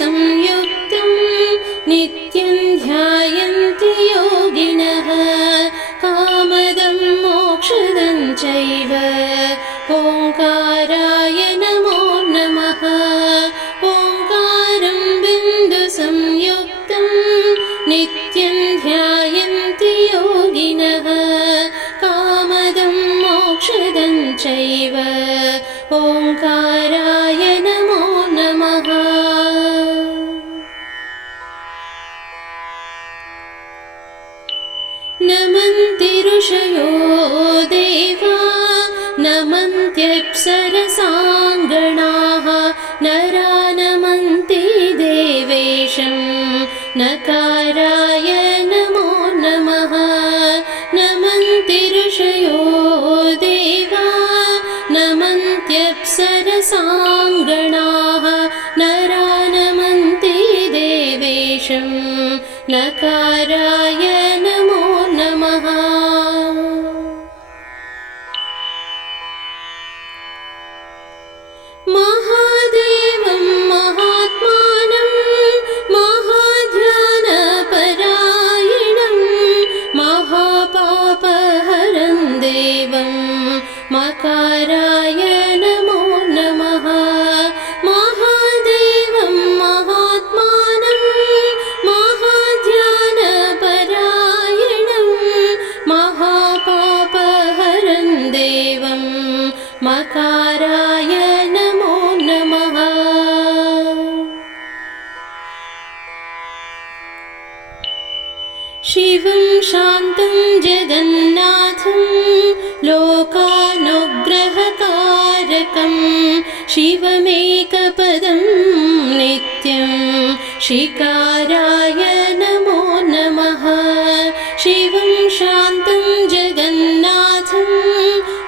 संयुक्तं नित्यं ध्यायन्ति योगिनः कामदं मोक्षदं चैव ओंकाराय नमो नमः। ओंकारं बिन्दुसंयुक्तं नित्यं ध्यायन्ति योगिनः कामदं मोक्षदं चैव ओंकाराय नमो नमः। नमन्ति ऋषयो देवा नमन्त्यप्सरसाङ्गणाः नरा नमन्ति देवेशं नकाराय नमो नमः। नमन्ति ऋषयो देवा नमन्त्यप्सरसाङ्गणाः नरा नमन्ति देवेशं नकाराय नमो नमः। महादेवं महात्मानं महाध्यानपरायणं महापापहरं देवं मकाराय नमो नमः। महादेवं महात्मानं महाध्यानपरायणं महापापहरं देवं मकाराय नमो नमः। शिवं शान्तं जगन्नाथं लोकानुग्रहकारकं शिवमेकपदं नित्यं शिकाराय नमो नमः। शिवं शान्तं जगन्नाथं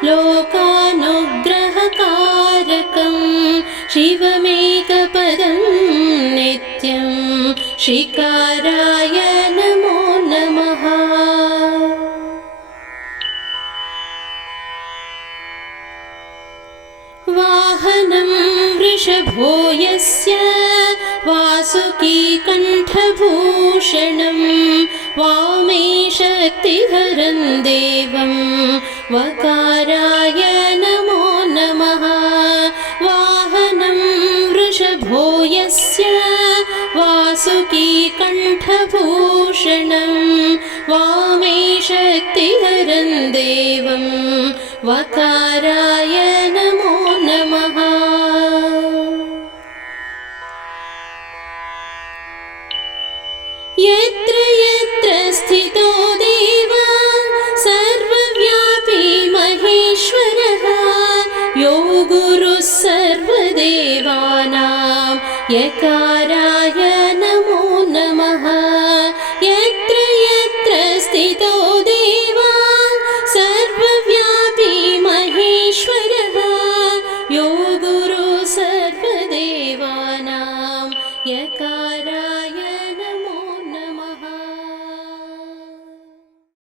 लोकानुग्रहकारकं शिवमेकपदं नित्यं शिकाराय नमो नमः। वाहनं वृषभो यस्य वासुकीकण्ठभूषणं वामे शक्तिधरं देवं वकाराय नमो नमः। वाहनं वृषभो यस्य वासुकीकण्ठभूषणं वामे शक्तिधरं देवं वकाराय नमो नमः। यत्र यत्र स्थितो देवा सर्वव्यापी महेश्वरः यो गुरुः सर्वदेवानां यकाराय